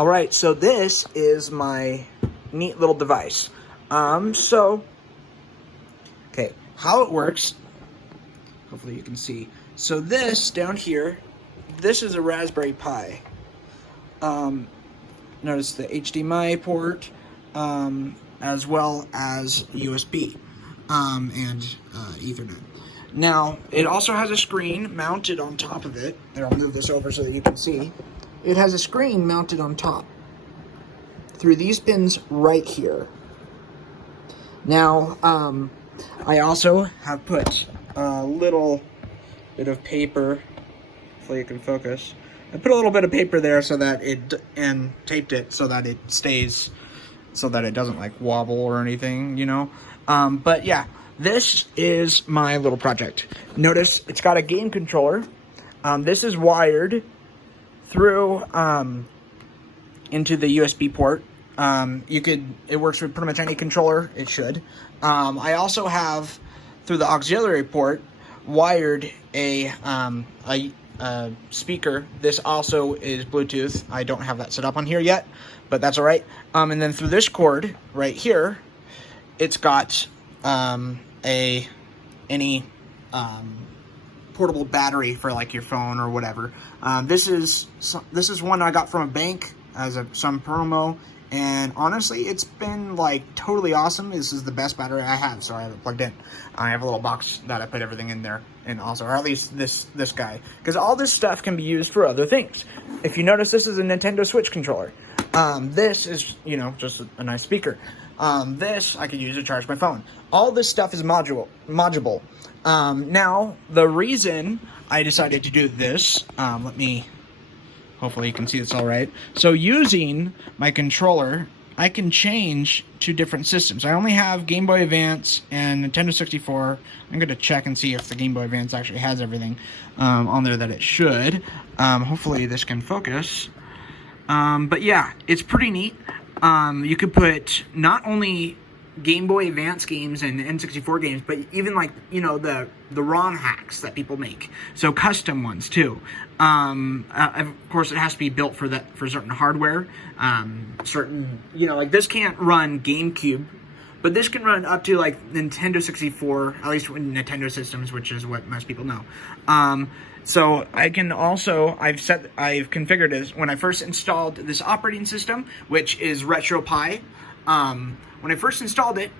All right, so this is my neat little device. Okay, how it works, hopefully you can see. So this down here, this is a Raspberry Pi. Notice the HDMI port, as well as USB and Ethernet. Now, it also has a screen mounted on top of it. Here, I'll move this over so that you can see. It has a screen mounted on top through these pins right here. Now, I also have put a little bit of paper, hopefully you can focus. I put a little bit of paper there so that and taped it so that it stays, so that it doesn't like wobble or anything, you know. But yeah, this is my little project. Notice it's got a game controller. This is wired through into the USB port. It works with pretty much any controller. It should. I also have, through the auxiliary port, wired a speaker. This also is Bluetooth. I don't have that set up on here yet, but that's all right. And then through this cord right here, it's got any portable battery for like your phone or whatever. This is one I got from a bank as some promo. And honestly, it's been like totally awesome. This is the best battery I have, so I have it plugged in. I have a little box that I put everything in there, and also, or at least this guy, because all this stuff can be used for other things. If you notice, this is a Nintendo Switch controller. This is, you know, just a nice speaker. This I could use to charge my phone. All this stuff is modular. Now, the reason I decided to do this, hopefully you can see this all right. So using my controller, I can change to different systems. I only have Game Boy Advance and Nintendo 64. I'm going to check and see if the Game Boy Advance actually has everything on there that it should. Hopefully this can focus. But yeah, it's pretty neat. You could put not only Game Boy Advance games and N64 games, but even like, you know, the ROM hacks that people make. So custom ones too. Of course, it has to be built for certain hardware. You know, like this can't run GameCube, but this can run up to like Nintendo 64, at least with Nintendo systems, which is what most people know. So I can also, I've configured this when I first installed this operating system, which is RetroPie. When I first installed it,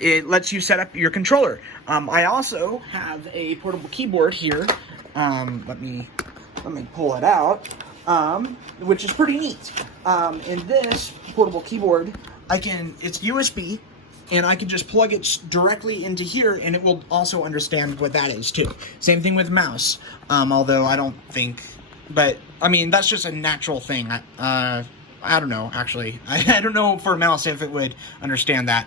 it lets you set up your controller. I also have a portable keyboard here. Let me pull it out, which is pretty neat. In this portable keyboard, it's USB, and I can just plug it directly into here, and it will also understand what that is too. Same thing with mouse, although I don't think, but I mean, that's just a natural thing. I don't know, actually. I don't know for a mouse if it would understand that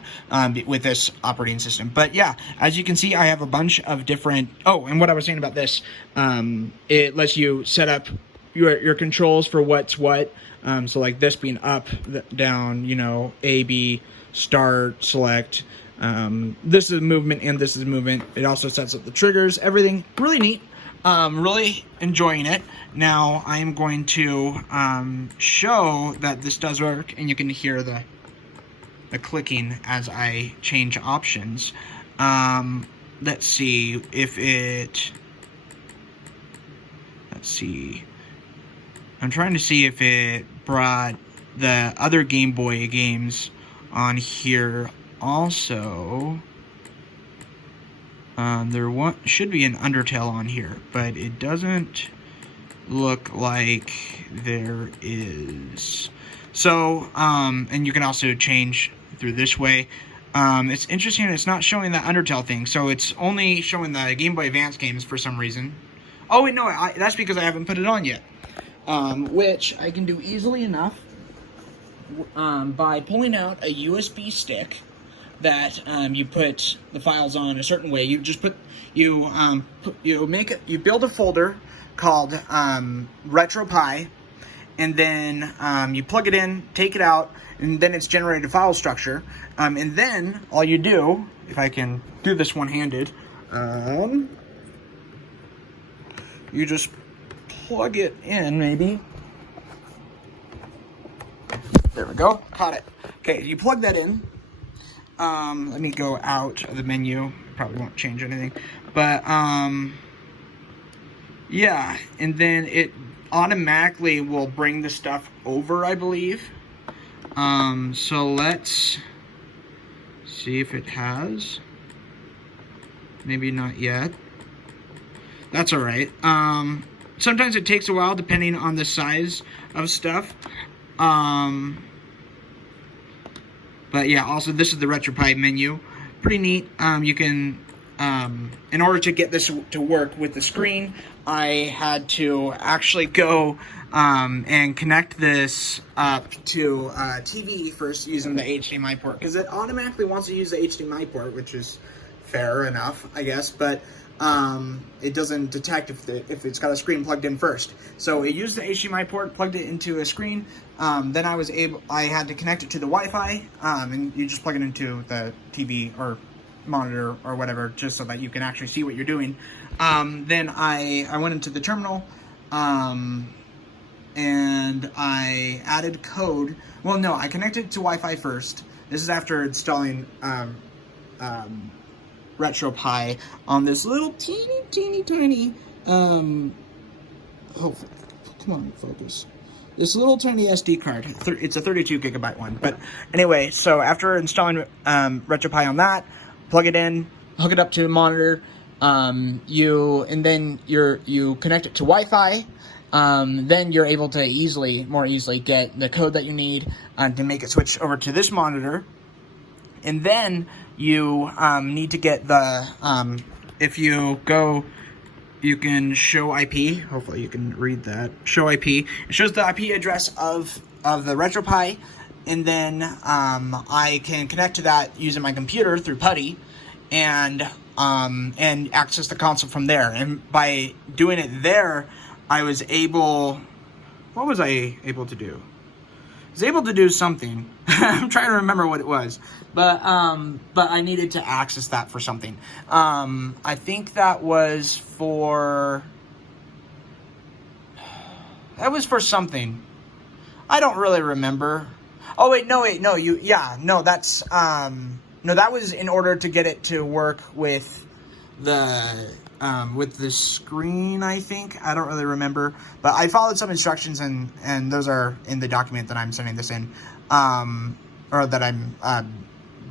with this operating system. But yeah, as you can see, I have a bunch of different... Oh, and what I was saying about this, it lets you set up your controls for what's what. So like this being up, down, you know, A, B, start, select. This is movement and this is movement. It also sets up the triggers, everything. Really neat. Really enjoying it. Now I am going to show that this does work, and you can hear the clicking as I change options. Let's see if it... Let's see. I'm trying to see if it brought the other Game Boy games on here also. There should be an Undertale on here, but it doesn't look like there is. So, and you can also change through this way. It's interesting, it's not showing the Undertale thing, so it's only showing the Game Boy Advance games for some reason. Oh wait, no, that's because I haven't put it on yet. Which I can do easily enough by pulling out a USB stick that you put the files on a certain way. You just you build a folder called RetroPie, and then you plug it in, take it out, and then it's generated a file structure. And then all you do, if I can do this one-handed, you just plug it in, maybe. There we go. Caught it. Okay, you plug that in. Let me go out of the menu. Probably won't change anything. But, yeah. And then it automatically will bring the stuff over, I believe. So let's see if it has. Maybe not yet. That's all right. Sometimes it takes a while depending on the size of stuff. But yeah, also this is the RetroPie menu. Pretty neat. You can, in order to get this to work with the screen, I had to actually go and connect this up to TV first using the HDMI port, because it automatically wants to use the HDMI port, which is fair enough, I guess, but it doesn't detect if it's got a screen plugged in first. So it used the HDMI port, plugged it into a screen. Then I had to connect it to the Wi-Fi, and you just plug it into the TV or monitor or whatever, just so that you can actually see what you're doing. Then I went into the terminal, and I added code. Well, no, I connected to Wi-Fi first. This is after installing RetroPie on this little teeny tiny come on, focus. This little tiny SD card. It's a 32 gigabyte one. But anyway, so after installing RetroPie on that, plug it in, hook it up to a monitor, you connect it to Wi-Fi. Then you're able to more easily get the code that you need to make it switch over to this monitor. And then you need to get the, if you go, you can show IP. Hopefully you can read that. Show IP. It shows the IP address of the RetroPie. And then I can connect to that using my computer through PuTTY and access the console from there. And by doing it there, I was able... What was I able to do? I was able to do something. I'm trying to remember what it was. But I needed to access that for something. I think that was for... That was for something. I don't really remember. Oh, wait, no, that's... No, that was in order to get it to work with the screen, I think. I don't really remember. But I followed some instructions, and those are in the document that I'm sending this in. Or that I'm...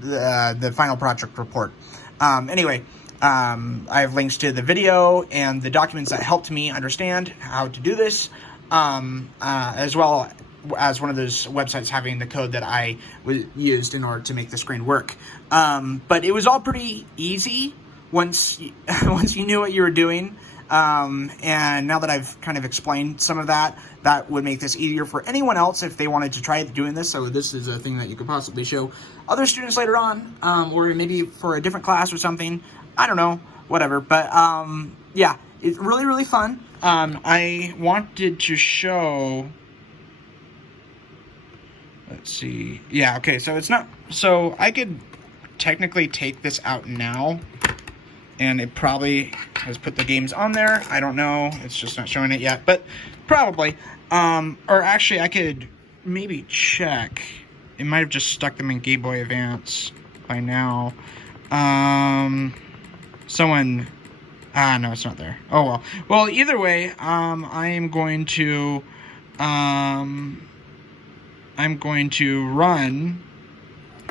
the final project report. Anyway, I have links to the video and the documents that helped me understand how to do this, as well as one of those websites having the code that I used in order to make the screen work. But it was all pretty easy once you knew what you were doing. And now that I've kind of explained some of that, that would make this easier for anyone else if they wanted to try doing this. So this is a thing that you could possibly show other students later on, or maybe for a different class or something. I don't know, whatever. But yeah, it's really, really fun. I wanted to show... Let's see. Yeah, okay, so it's not... So I could technically take this out now, and it probably has put the games on there. I don't know. It's just not showing it yet, but probably. Or actually, I could maybe check. It might have just stuck them in Game Boy Advance by now. Someone... no, it's not there. Oh, well. Well, either way, I am going to... I'm going to run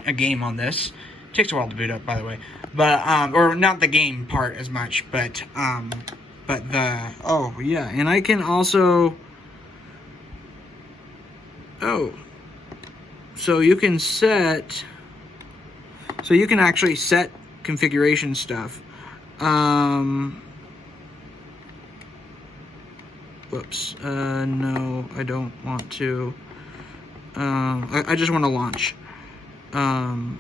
a game on this. It takes a while to boot up, by the way. But, or not the game part as much, but the, oh, yeah. And I can also, so you can actually set configuration stuff. Whoops, no, I don't want to. I just want to launch. Darn,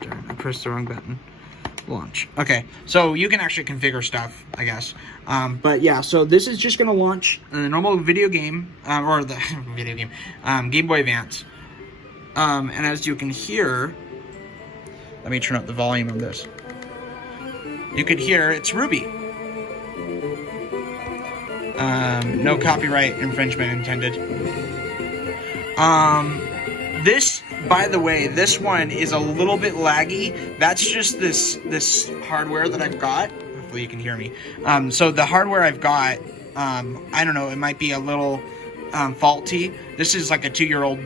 I pressed the wrong button. Launch. Okay, so you can actually configure stuff, I guess. But yeah, so this is just going to launch a normal video game, or the video game, Game Boy Advance. And as you can hear, let me turn up the volume of this. You could hear it's Ruby. No copyright infringement intended. This, by the way, this one is a little bit laggy. That's just this hardware that I've got. Hopefully you can hear me. So the hardware I've got, I don't know, it might be a little faulty. This is like a 2-year-old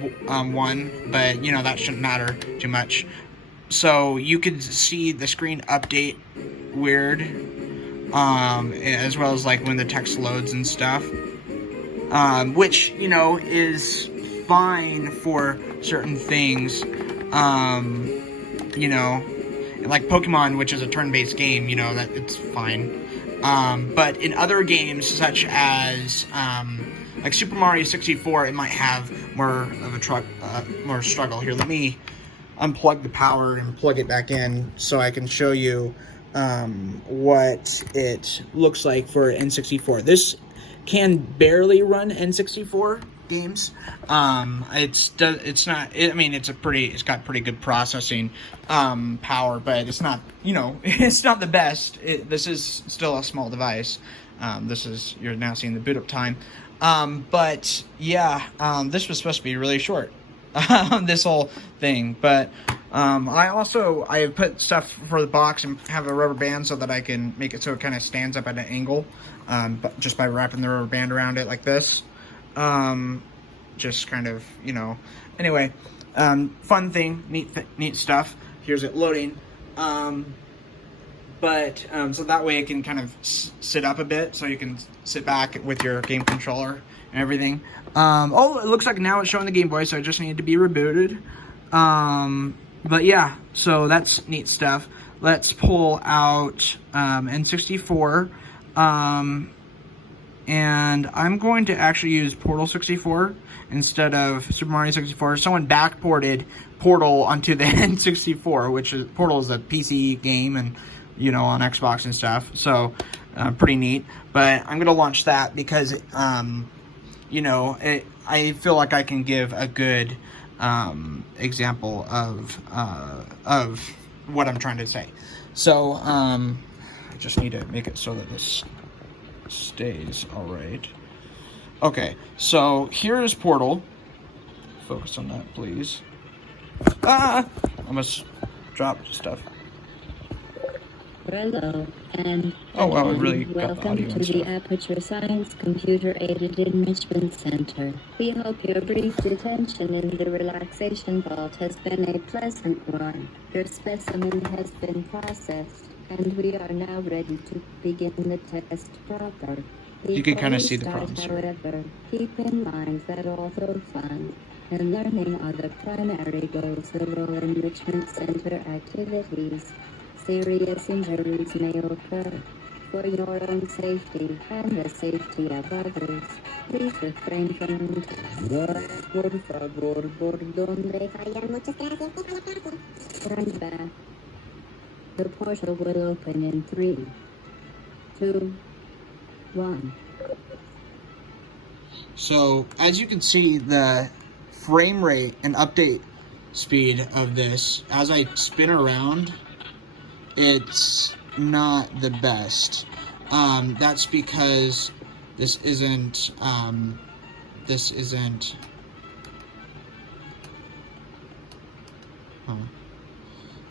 one, but you know, that shouldn't matter too much. So you can see the screen update weird, as well as like when the text loads and stuff, which, you know, is fine for certain things, you know, like Pokemon, which is a turn-based game, you know, that it's fine. But in other games, such as like Super Mario 64, it might have more of a more struggle. Here, let me unplug the power and plug it back in so I can show you what it looks like for N64. This can barely run N64 games. It's not. I mean, it's got pretty good processing power, but it's not. You know, it's not the best. This is still a small device. You're now seeing the boot up time. But yeah, this was supposed to be really short. This whole thing, but I have put stuff for the box and have a rubber band so that I can make it so it kind of stands up at an angle, but just by wrapping the rubber band around it like this. Just kind of, you know, anyway, fun thing, neat stuff. Here's it loading. So that way it can kind of sit up a bit, so you can sit back with your game controller and everything. Oh, it looks like now it's showing the Game Boy, so I just need to be rebooted. But yeah, so that's neat stuff. Let's pull out N64. And I'm going to actually use Portal 64 instead of Super Mario 64. Someone backported Portal onto the N64, which is Portal is a PC game and, you know, on Xbox and stuff. So pretty neat. But I'm going to launch that because, you know, I feel like I can give a good example of what I'm trying to say. So I just need to make it so that this stays all right. Okay, so here is Portal. Focus on that, please. Almost dropped stuff. Hello, and oh wow, it really got the welcome audio to and the stuff. Aperture Science Computer Aided Enrichment Center. We hope your brief detention in the relaxation vault has been a pleasant one. Your specimen has been processed, and we are now ready to begin the test proper. You can kind of see the Before we problems start, here. however, keep in mind that although fun and learning are the primary goals of all enrichment center activities, serious injuries may occur. For your own safety and the safety of others, please refrain from por favor, por donde vayan, muchas gracias. Stand back. The portal will open in 3, 2, 1. So as you can see, the frame rate and update speed of this, as I spin around, it's not the best. That's because this isn't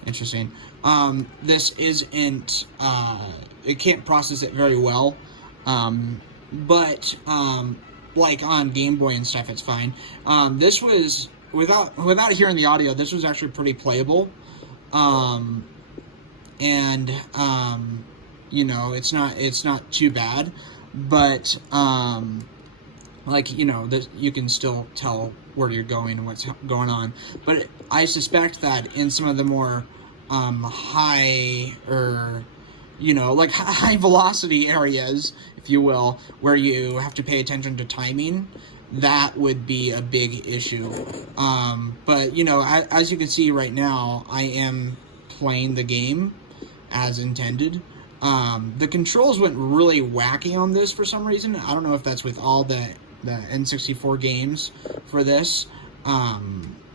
interesting. This isn't, it can't process it very well. But like on Game Boy and stuff, it's fine. This was, without hearing the audio, this was actually pretty playable. You know, it's not too bad, but like, you know, you can still tell where you're going and what's going on. But I suspect that in some of the more high velocity areas, if you will, where you have to pay attention to timing, that would be a big issue. But you know, as you can see right now, I am playing the game as intended. The controls went really wacky on this for some reason. I don't know if that's with all the N64 games for this.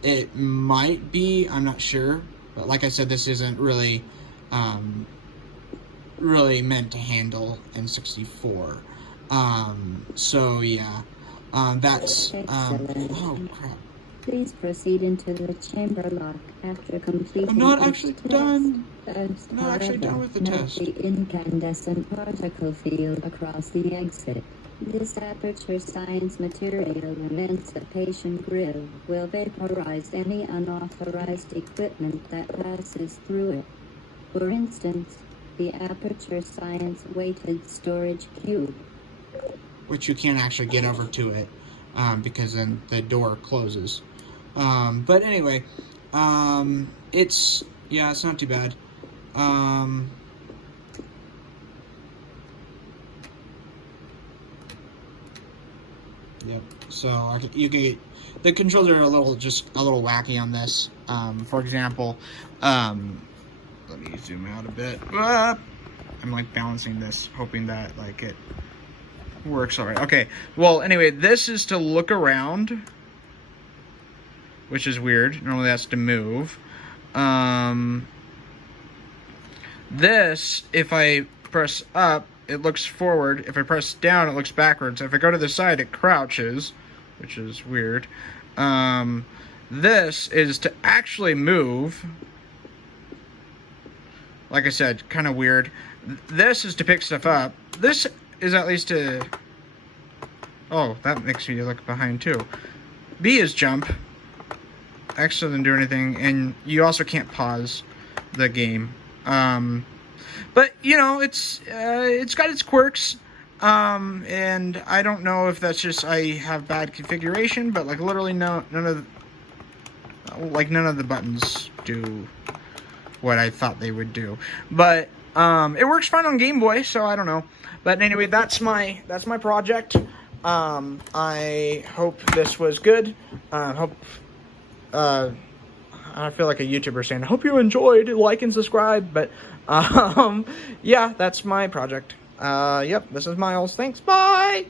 It might be, I'm not sure. But like I said, this isn't really meant to handle N64. So yeah, that's oh crap. Please proceed into the chamber lock after completing I'm not each actually test. done. First, I'm not actually done with the melt test. the incandescent particle field across the exit. This aperture science material emancipation grill will vaporize any unauthorized equipment that passes through it. For instance, the aperture science weighted storage cube. Which you can't actually get over to it because then the door closes. But anyway, it's not too bad. Yep. So you get the controls are a little wacky on this. For example, let me zoom out a bit. I'm like balancing this, hoping that like it works all right. Okay. Well, anyway, this is to look around, which is weird. Normally that's to move. This, if I press up, it looks forward. If I press down, it looks backwards. If I go to the side, it crouches, which is weird. This is to actually move. Like I said, kind of weird. This is to pick stuff up. This is at least to... Oh, that makes me look behind too. B is jump. X doesn't do anything, and you also can't pause the game. But you know, it's got its quirks, and I don't know if that's just I have bad configuration, but like literally none of the buttons do what I thought they would do. But it works fine on Game Boy, so I don't know. But anyway, that's my project. I hope this was good. I feel like a YouTuber saying, I hope you enjoyed, like and subscribe, but, yeah, that's my project. Yep, this is Miles. Thanks, bye!